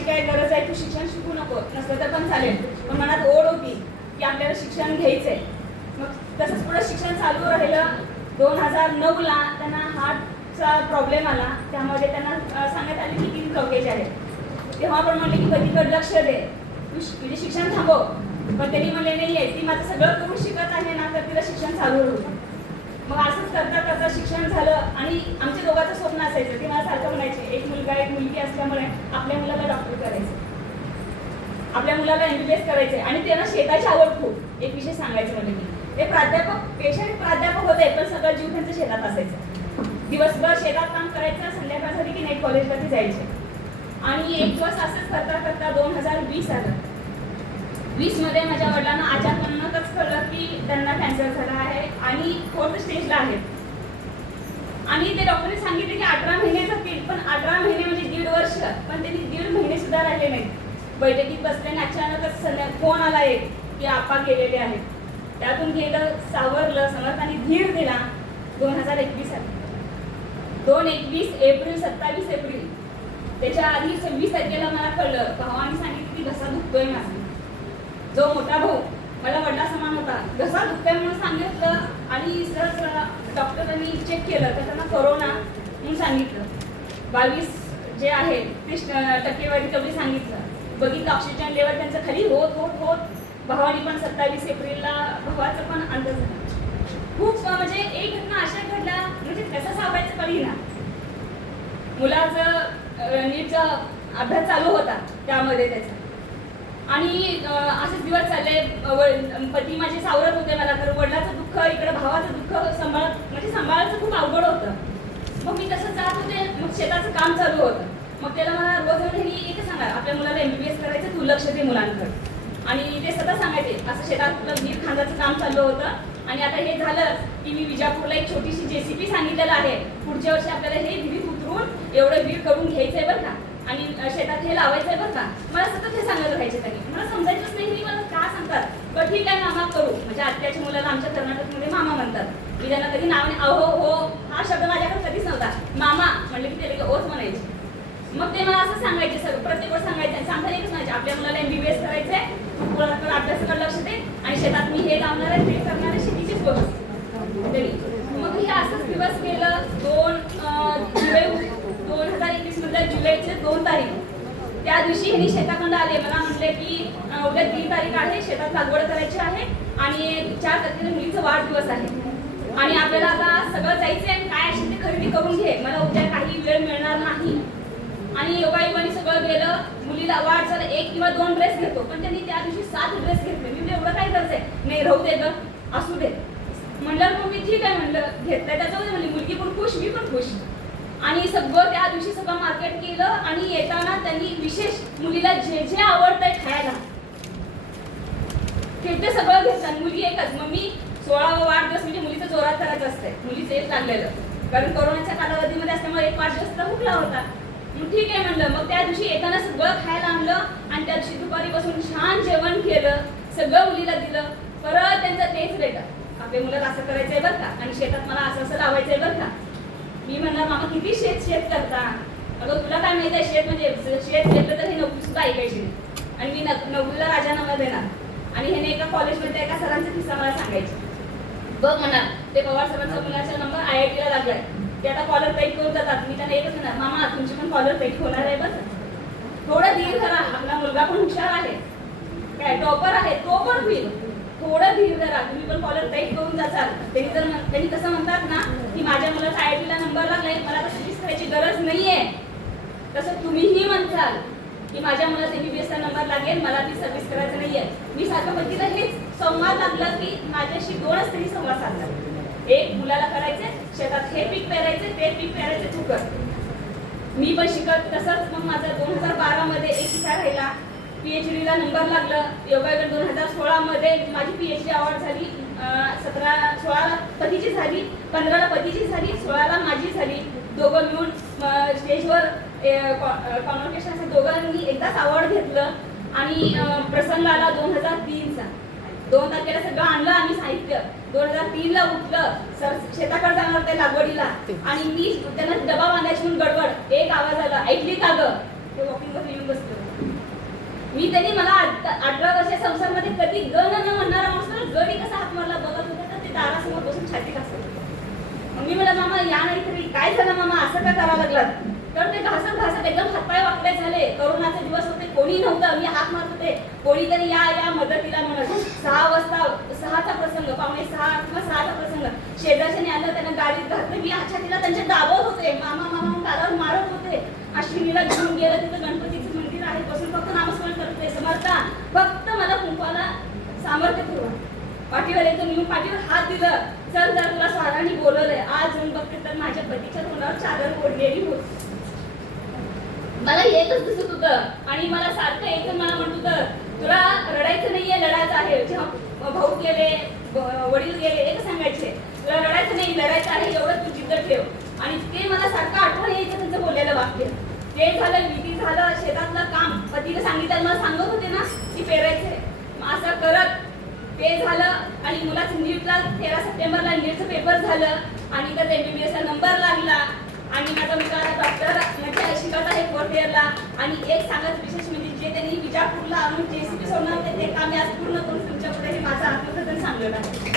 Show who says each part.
Speaker 1: शिकण्याची काय गरज आहे तू शिक्षण शिकू नको. नसलं तर पण चालेल. पण मनात ओढ होती की आपल्याला शिक्षण घ्यायचंय. मग तसंच पुढे शिक्षण चालू राहिलं दोन हजार नऊला त्यांना हार्टचा प्रॉब्लेम आला. त्यामध्ये त्यांना सांगण्यात आले की तीन कवकेज आहेत. तेव्हा पण म्हणले की कधीकडे लक्ष दे. तू म्हणजे शिक्षण थांबव. पण त्यांनी म्हणले नाही आहे ती माझं सगळं करून शिकत आहे ना तर तिला शिक्षण चालू राहू करता करता शिक्षण झालं आणि आमच्या दोघांचं स्वप्न असायचं. ते मला सारखं म्हणायचे एक मुलगा एक मुलगी असल्यामुळे आपल्या मुलाला डॉक्टर करायचं. आपल्या मुलाला एमबीबीएस करायचे आणि त्यांना शेताची आवड खूप. एक विषय सांगायचं म्हणजे मी. ते प्राध्यापक पेशंट प्राध्यापक होते पण सगळं जीव त्यांचं शेतात असायचं. दिवसभर शेतात काम करायचं संध्याकाळ झाली की नाईट कॉलेजवरती जायचे. आणि एक दिवस असंच करता करता दोन हजार वीस आलं. वीसमध्ये माझ्या वडिलांना अचानकच कळलं की त्यांना कॅन्सर झाला आहे आणि फोर्थ स्टेजला आहेत आणि ते डॉक्टरने सांगितले की अठरा महिने जातील पण अठरा महिने म्हणजे दीड वर्ष पण त्यांनी दीड महिने सुद्धा राहिले नाहीत. बैठकीत बसल्याने अचानकच संध्या फोन आला एक की आपा गेलेले आहेत. त्यातून गेलं सावरलं समर्थाने धीर दिला दोन हजार एकवीस आली दोन एकवीस एप्रिल सत्तावीस एप्रिल. त्याच्या आधी सव्वीस तारखेला मला कळलं. भावाने सांगितलं की घसा दुखतोय माझा. जो मोठा भाऊ मला वडला समान होता. घसा दुखतोय म्हणून सांगितलं आणि सरळ डॉक्टरांनी चेक केलं तर त्यांना कोरोना म्हणून सांगितलं. बावीस जे आहे ते टक्केवारी तेवढी सांगितलं. बघितलं ऑक्सिजन लेवल त्यांचं खाली होत होत होत. भावानी पण सत्तावीस एप्रिलला भावाचं पण अंदाज झाला. खूप म्हणजे एक घटना अशा घडल्या म्हणजे कसं सांगायचं कळी ना मुलाचं नीटचा अभ्यास चालू होता त्यामध्ये त्याचा. आणि असेच दिवस चालले पती माझे सावरत होते मला तर वडिलाचं दुःख इकडे भावाचं दुःख सांभाळत म्हणजे सांभाळायचं खूप अवघड होतं. मग मी तसं जात होते मग शेताचं काम चालू होतं. मग त्याला मला रोज म्हणजे इथे सांगा आपल्या मुलाला एम बी एस करायचं तू लक्ष दे मुलांकडे. आणि ते सतत सांगायचे असं शेतात आपलं वीर खांदाचं काम चालू होतं. आणि आता हे झालं की मी विजापूरला एक छोटीशी जेसीपी सांगितलेलं आहे. पुढच्या वर्षी आपल्याला हे विहीर उतरून एवढं वीर करून घ्यायचंय बरं का. आणि शेतात हे लावायचंय बरं का? मला सतत हे सांगत राहायचे त्यांनी. मला समजायचंच नाही की मला का सांगतात? बरं ठीक आहे मामा करू. म्हणजे आत्याच्या मुलाला आमच्या कर्नाटकमध्ये मामा म्हणतात. मी त्यांना कधी नाव नाही अहो हो हा शब्द माझ्याकडे कधीच नव्हता. मामा म्हणले की ते ओच म्हणायचे. मग ते मला असं सांगायचे सर प्रत्येक वेळ सांगायचे. सांगता एकच म्हणायचे आपल्या मुलाला एमबीबीएस करायचंय. तू मुलाकडे अभ्यासाकडे लक्ष दे. आणि शेतात मी हे लावणार आहे ते करणार आहे शेतीचीच गोष्ट. तरी मग हे असंच दिवस गेलं. दोन दिवे दोन हजार जुलैचे दोन तारीख. त्या दिवशी ह्यांनी शेताखंड आले. मला म्हटले की उद्या तीन तारीख आहे शेतात लागवड करायची आहे आणि चार तारखेला मुलीचा वाढदिवस आहे. आणि आपल्याला आता सगळं जायचंय आणि काय असेल ते खरेदी करून घे. मला उद्या काही वेळ मिळणार नाही. आणि योगायोगाने सगळं गेलं मुलीला वाढ झालं एक किंवा दोन ड्रेस घेतो. पण त्यांनी त्या दिवशी सात ड्रेस घेतले. मी एवढं काय गरज आहे? नाही राहू दे ग. असू दे. म्हणलं मग मी ठीक आहे. म्हणलं घेतलं त्याच्यामध्ये म्हणली मुलगी पण खुश मी पण खुश. आणि सगळं त्या दिवशी सगळं मार्केट केलं आणि येताना त्यांनी विशेष मुलीला जे जे आवडतंय खायला. ते ते सगळं घेतात. मुली मुलगी एकच. मग मी सोळावा वाढदिवस म्हणजे मुलीचं जोरात करायचं असतंय. मुलीचं एक लागलेलं. कारण कोरोनाच्या कालावधीमध्ये असल्यामुळे एक वाढदिवस तर हुकला होता. मग ठीक आहे म्हणलं. मग त्या दिवशी येताना सगळं खायला आणलं आणि त्या दिवशी दुपारी बसून छान जेवण केलं. सगळं मुलीला दिलं. परत त्यांचं तेच रेट आपल्या मुलाला असं करायचंय बरं का? आणि शेतात मला असं असं लावायचंय बरं का? मी म्हणणार मामा किती शेत शेत करता. अगं तुला काय माहिती आहे शेत म्हणजे शेत घेतलं तर हे नोकरी सुद्धा ऐकायची आणि मी नक- राजा नावा देणार. आणि ह्याने एका कॉलेजमध्ये एका सरांचा किस्सा मला सांगायचे. बघ म्हणा ते पवार सरांचा मुलाचा नंबर आय आय टीला लागलाय. ते आता कॉलर पेट करून जातात. मी त्यांना एकच म्हणणार मामा तुमची पण कॉलर पेट होणार आहे बस. थोडं धीर करा आपला मुलगा पण हुशार आहे. काय टॉपर आहे तो पण होईल. थोडं धीर धरा. तुम्ही पण कॉलर टाईप करून जाचाल. त्यांनी जर त्यांनी कसं म्हणतात ना की माझ्या मुलाचा आय टीला नंबर लागलाय मला आता सर्व्हिस करायची गरज नाहीये. तसं तुम्हीही म्हणताल की माझ्या मुलाचा एमबीबीएसचा नंबर लागेल मला ती सर्व्हिस करायचं नाहीये. मी सारखं पतीला हेच संवाद लागला की माझ्याशी दोनच तरी संवाद साधला एक मुलाला करायचे शेतात हे पीक पेरायचे ते पीक पेरायचे तू कर. मी पण शिकत तसंच मग माझा दोन हजार बारामध्ये एक विचार राहिला पीएच डीला नंबर लागला. योगायोग दोन हजार सोळामध्ये माझी पीएचडी आवड झाली. सतरा सोळाला पतीची झाली. पंधराला पतीची झाली. सोळाला माझी झाली. दोघं मिळून स्टेजवर कॉन्व्होकेशन असं दोघांनी एकदाच अवॉर्ड घेतलं. आणि प्रसंग आला दोन हजार तीनचा. दोन तारखेला सगळं आणलं आम्ही साहित्य. दोन हजार तीन ला उठलं. सर शेताकडे जाणार ते लागवडीला. आणि मी त्यांना डबा बांधायची म्हणून गडबड. एक आवाज आला ऐकली का गं? ते वॉकिंग येऊन बसलं. मी त्यांनी मला अठरा वर्ष संसारमध्ये कधी गण न म्हणणारा माणूस गणी गडी कसा हात मारला बघत होते तर ते दारासमोर बसून छाती घासत होते. मी म्हणलं मामा या नाही तरी काय झालं मामा? असं का करावं लागलात तर ते घासत घासत एकदम हातपाय वाकडे झाले. करोनाचे दिवस होते कोणी नव्हतं मी हात मारत होते. कोणीतरी या या मदतीला म्हणत. सहा वाजता सहाचा प्रसंग पावणे सहा किंवा सहाचा प्रसंग. शेजारच्याने आलं त्यांना गाडीत घातलं. मी छातीला त्यांच्या दाबत होते. मामा मामा दादावर मारत होते. अश्विनीला घेऊन गेलं तिथं गणपती काही आहे बसून फक्त नामस्मरण करते समर्था फक्त मला कुंपाला सामर्थ्य पुरवा पाठीवर एकदम येऊन पाठीवर हात दिलं. चल जर तुला स्वाराने बोलवलंय आज येऊन बघते तर माझ्या पतीच्या तोंडावर चादर ओढलेली होती. मला येतच दिसत होतं आणि मला सारखं एकच मला म्हणत होतं तुला रडायचं नाहीये लढायचं आहे. जेव्हा भाऊ गेले वडील गेले एक सांगायचे तुला रडायचं नाही लढायचं आहे एवढं तू जिद्द ठेव. आणि ते मला सारखं आठवण यायचं त्यांचं बोललेलं वाक्य. ते झालं विधी झालं शेतातलं काम. पतीने सांगितलं मला सांगत होते ना की पेरायचंय. मग असं करत ते झालं आणि मुलाचं नीटला तेरा सप्टेंबरला नीटचं पेपर झालं आणि त्याचा एम बी बी एमबीबीएसचा नंबर लागला. आणि माझा मुलगा डॉक्टर म्हणजे शिकत आहे फोर्थ इयरला आणि एक सांगत विशेष म्हणजे जे त्यांनी विजापूरला आणून जेसीबी सोडणार होते ते काम आज पूर्ण करून तुमच्या हे माझं आत्मकथन सांगलं आहे.